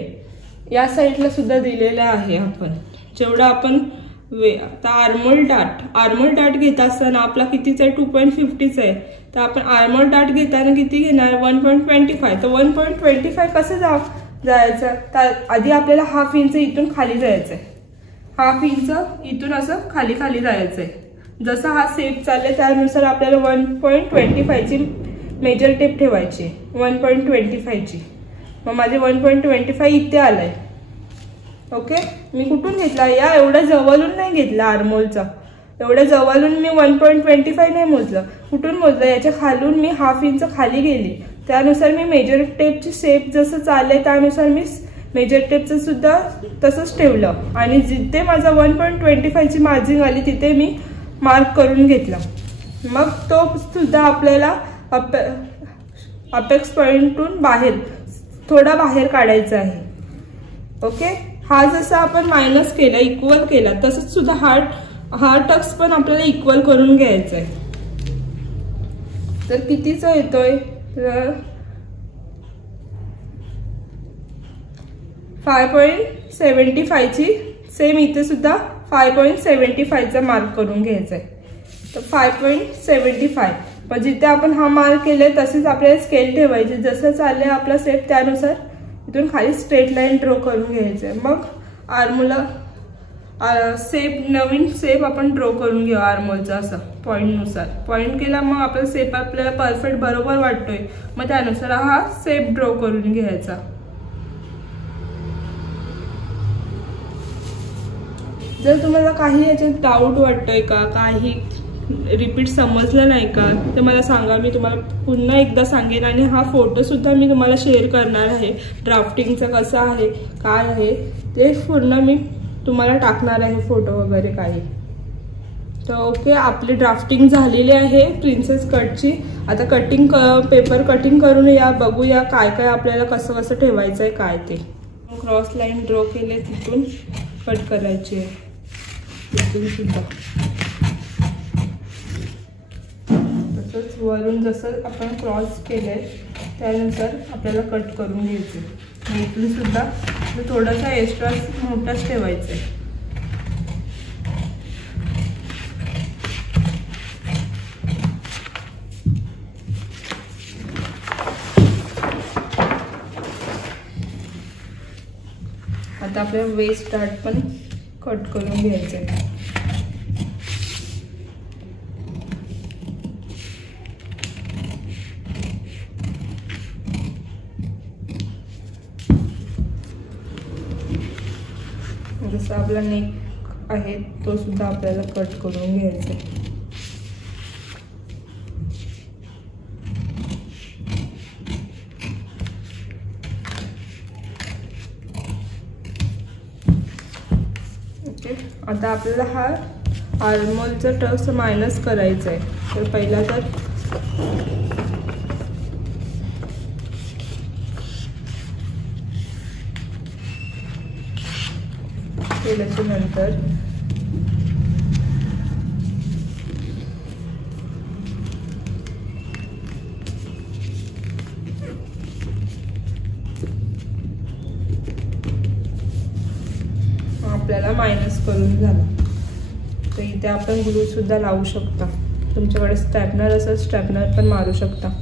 या साईडला सुद्धा दिलेलं आहे. आपण जेवढा आपण आता आर्मोल डाट घेत असताना आपला कितीचा आहे 2.50 आहे. तर आपण आर्मोल डाट घेताना किती घेणार 1.25. तर 1.25 कसं जायचं, तर आधी आपल्याला हाफ इंच इथून खाली जायचंय. हाफ इंच इथून असं खाली खाली जायचंय. जसा हा सेप चालले त्यानुसार आपल्याला 1.25 ची मेजर टेप ठेवायची. 1.25 ची. मग माझे 1.25 इथे आलंय. ओके, मी कुठून घेतला, या एवढ्या जवळून नाही घेतला आर्मोलचा. एवढ्या जवळून मी 1.25 नाही मोजलं. कुठून मोजलं, याच्या खालून मी हाफ इंच खाली गेली. त्यानुसार मी मेजर टेपची शेप जसं चाललंय त्यानुसार मी मेजर टेपचं सुद्धा तसंच ठेवलं. आणि जिथे माझा 1.25 ची मार्जिन आली तिथे मी मार्क करून घेतला. मग तो सुद्धा आपल्याला अपेक्स पॉइंटून थोडा बाहेर काढायचा आहे. ओके, हा जसा आपण मायनस केला इक्वल केला तसंच सुद्धा हा टक्स पण आपल्याला इक्वल करून घ्यायचा आहे. तर कितीचा येतोय, तर 5.75 ची सेम इथे सुद्धा 5.75 चा मार्क करून घ्यायचा आहे. तर 5.75 पण जिथे आपण हा मार्क केले तसेच आपल्याला स्केल ठेवायचे. जसं चाललंय आपला सेप त्यानुसार इथून खाली स्ट्रेट लाईन ड्रॉ करून घ्यायचंय. मग आर्मोला नवीन सेप आपण ड्रॉ करून घेऊ आर्मोलचा. असं पॉईंटनुसार पॉईंट केला मग आपला सेप आपल्याला परफेक्ट बरोबर वाटतोय. मग त्यानुसार हा सेप ड्रॉ करून घ्यायचा. जर तुम्हाला काही याच्यात डाऊट वाटतोय का, काही रिपीट समजलं नाही का, ते मला सांगा. मी तुम्हाला पुन्हा एकदा सांगेन. आणि हा फोटो सुद्धा मी तुम्हाला शेअर करणार आहे. ड्राफ्टिंगचा कसं आहे काय आहे ते पूर्ण मी तुम्हाला टाकणार आहे, फोटो वगैरे काही. तर ओके, आपली ड्राफ्टिंग झालेली आहे प्रिन्सेस कटची. आता पेपर कटिंग करून या, बघूया काय काय आपल्याला कसं कसं ठेवायचं आहे काय ते. क्रॉस लाईन ड्रॉ केले तिथून कट करायची आहे. तिथून सुद्धा तसंच वरून जसं आपण क्रॉस केलंय त्यानुसार आपल्याला कट करून घ्यायचं. इथून सुद्धा थोडासा एक्स्ट्रा मोठाच ठेवायचा आहे. आता आपल्याला वेस्ट डार्ट पण कट करून घ्यायचं आहे. जसा आपला नेक आहे तो सुद्धा आपल्याला कट करून घ्यायचा आहे. ओके, आता आपल्याला हा आर्मोलचा टक्स मायनस करायचा आहे. तर पहिला तर केल्याच्या नंतर आपल्याला मायनस करून झालं. तर इथे आपण ग्लू सुद्धा लावू शकता. तुमच्याकडे स्टॅपनर असेल स्टॅपनर पण मारू शकता.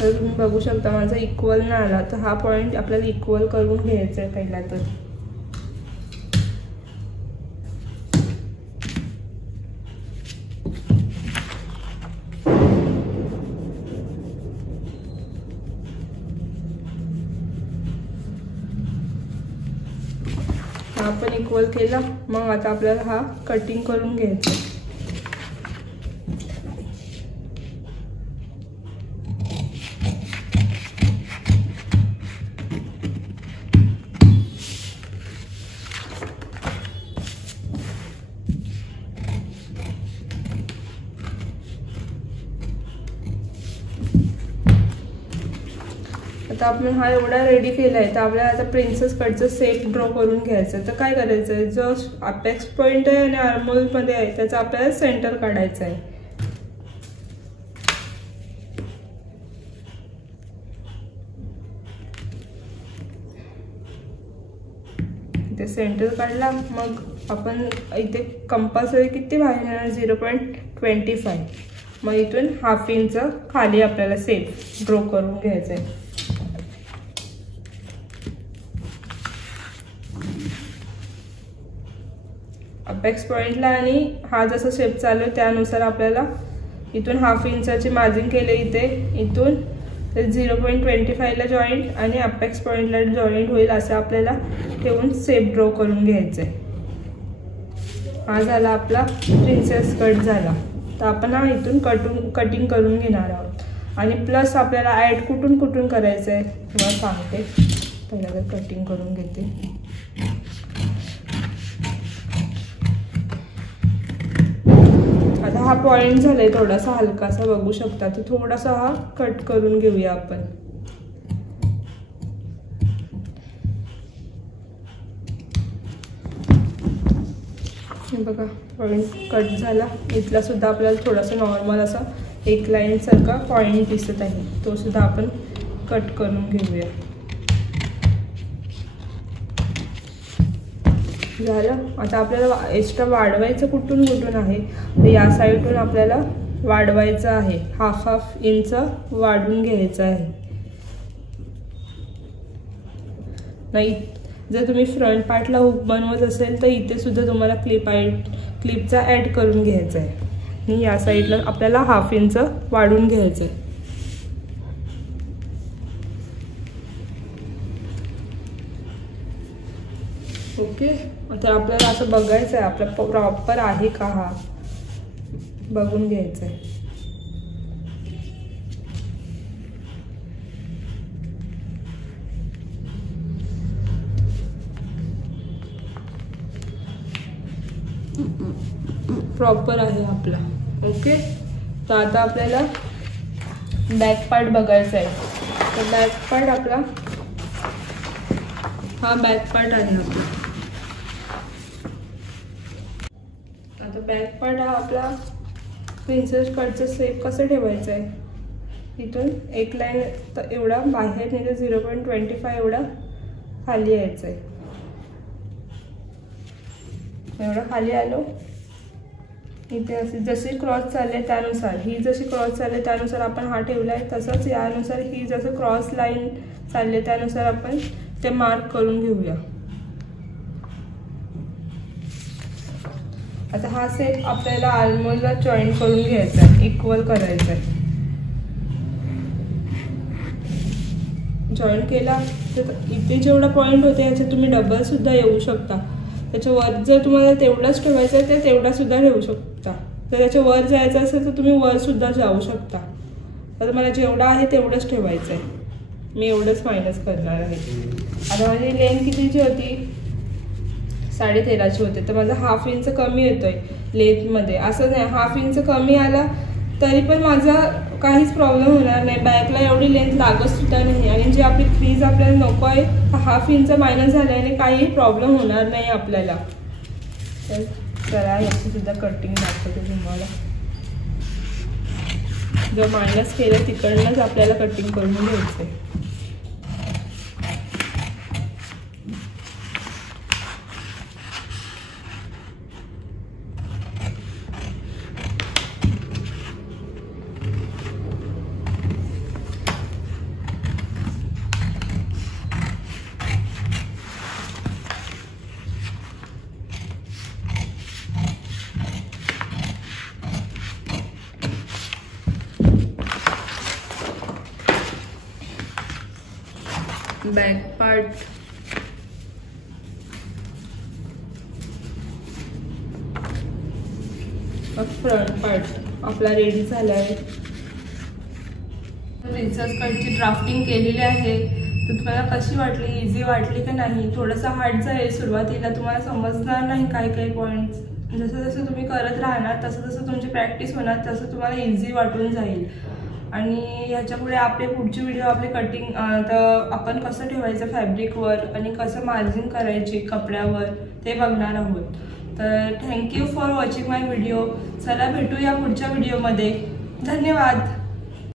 तर तुम्ही बघू शकता माझा इक्वल नाही आला. तर हा पॉइंट आपल्याला इक्वल करून घ्यायचा आहे पहिला. तर हा पण इक्वल केला. मग आता आपल्याला हा कटिंग करून घ्यायचा आहे. आता आपण हा एवढा रेडी केला आहे, तर आपल्याला आता प्रिन्सेस कटचं शेप ड्रॉ करून घ्यायचं आहे. तर काय करायचं आहे, जो अपेक्स पॉईंट आहे आणि आर्महोलमध्ये आहे त्याचा आपल्याला सेंटर काढायचा आहे. इथे सेंटर काढला, मग आपण इथे कंपल्सरी किती बाहेर येणार 0.25. मग इथून 1/2 इंच खाली आपल्याला शेप ड्रॉ करून घ्यायचं आहे. अपेक्स पॉइंटला आणि हा जसा शेप चालू आहे त्यानुसार आपल्याला इथून 1/2 इंचाची मार्जिन केले इथे, इथून 0.25ला जॉईंट आणि अपेक्स पॉइंटला जॉईंट होईल असं आपल्याला ठेवून शेप ड्रॉ करून घ्यायचं आहे. हा झाला आपला प्रिन्सेस कट झाला. तर आपण हा इथून कटिंग करून घेणार आहोत. आणि प्लस आपल्याला ॲड कुठून कुठून करायचं आहे तुम्हाला सांगते. पहिल्यांदा कटिंग करून घेते. आता हा पॉइंट झालाय थोडासा हलकासा, बघू शकता. तर थोडासा हा कट करून घेऊया आपण. बघा पॉइंट कट झाला. इथला सुद्धा आपल्याला थोडासा नॉर्मल असा एक लाईन सारखा पॉइंट दिसत आहे, तो सुद्धा आपण कट करून घेऊया. झालं. आता आपल्याला एक्स्ट्रा वाढवायचं कुठून कुठून आहे, तर या साईडून आपल्याला वाढवायचं आहे. 1/2 इंच वाढून घ्यायचं आहे. नाही जर तुम्ही फ्रंट पार्टला हुक बनवत असेल तर इथे सुद्धा तुम्हाला क्लिपचा ॲड करून घ्यायचा आहे. आणि या साईडला आपल्याला 1/2 इंच वाढून घ्यायचं आहे. ओके. आता आपल्याला असं बघायचं आहे आपला प्रॉपर आहे का, हा बघून घ्यायचं आहे. प्रॉपर आहे आपला. ओके. तर आता आपल्याला बॅक पार्ट बघायचा आहे. तर बॅक पार्ट आपला हा बॅक पार्ट आहे आपला. आता बॅक पार्ट हा आपला प्रिन्सेस कटचं शेप कसं ठेवायचं आहे, इथून एक लाईन तर एवढा बाहेर नाही तर 0.25 एवढा खाली यायचं आहे. एवढं खाली आलो. इथे असे जसे क्रॉस चालले त्यानुसार, ही जशी क्रॉस चालले त्यानुसार आपण हा ठेवला आहे, तसंच यानुसार ही जसं क्रॉस लाईन चालले त्यानुसार आपण ते मार्क करून घेऊया. आता हा शेप आपल्याला आर्महोलला जॉईन करून घ्यायचा आहे, इक्वल करायचा आहे. जॉईन केला तर इथे जेवढा पॉईंट होते याचे तुम्ही डबल सुद्धा येऊ शकता. त्याच्या वर जर तुम्हाला तेवढाच ठेवायचं आहे तर तेवढा सुद्धा ठेवू शकता. जर त्याच्या वर जायचं असेल तर तुम्ही वर सुद्धा जाऊ शकता. तर मला जेवढा आहे तेवढंच ठेवायचं आहे. मी एवढंच मायनस करणार आहे. आता माझी लेंथ कितीची होती, 13.5ची होते. तर माझा 1/2 इंच कमी येतोय लेंथमध्ये. असं नाही 1/2 इंच कमी आला तरी पण माझा काहीच प्रॉब्लेम होणार नाही. बॅकला एवढी लेंथ लागत सुद्धा नाही. आणि जी आपली क्रीज आपल्याला नको आहे 1/2 इंच मायनस झाल्याने काही प्रॉब्लेम होणार नाही आपल्याला. तर चला याची सुद्धा कटिंग दाखवते तुम्हाला. जर मायनस केलं तिकडनंच आपल्याला कटिंग करून घ्यायचं आहे. बॅक पार्ट फ्रंट पार्ट आपला रेडी झाला आहे. प्रिन्सेस कटची ड्राफ्टिंग केलेली आहे. तर तुम्हाला कशी वाटली, इझी वाटली का नाही? थोडंसं हार्डच आहे सुरुवातीला, तुम्हाला समजणार नाही काय काय पॉईंट्स. जसं जसं तुम्ही करत राहणार तसं तसं तुमची प्रॅक्टिस होणार, तसं तुम्हाला इझी वाटून जाईल. आणि ह्याच्यापुढे आपले पुढचे व्हिडिओ आपले कटिंग तर आपण कसं ठेवायचं फॅब्रिकवर आणि कसं मार्जिन करायची कपड्यावर ते बघणार आहोत। तर thank you for watching my video. चला भेटूया पुढच्या व्हिडिओमध्ये। धन्यवाद।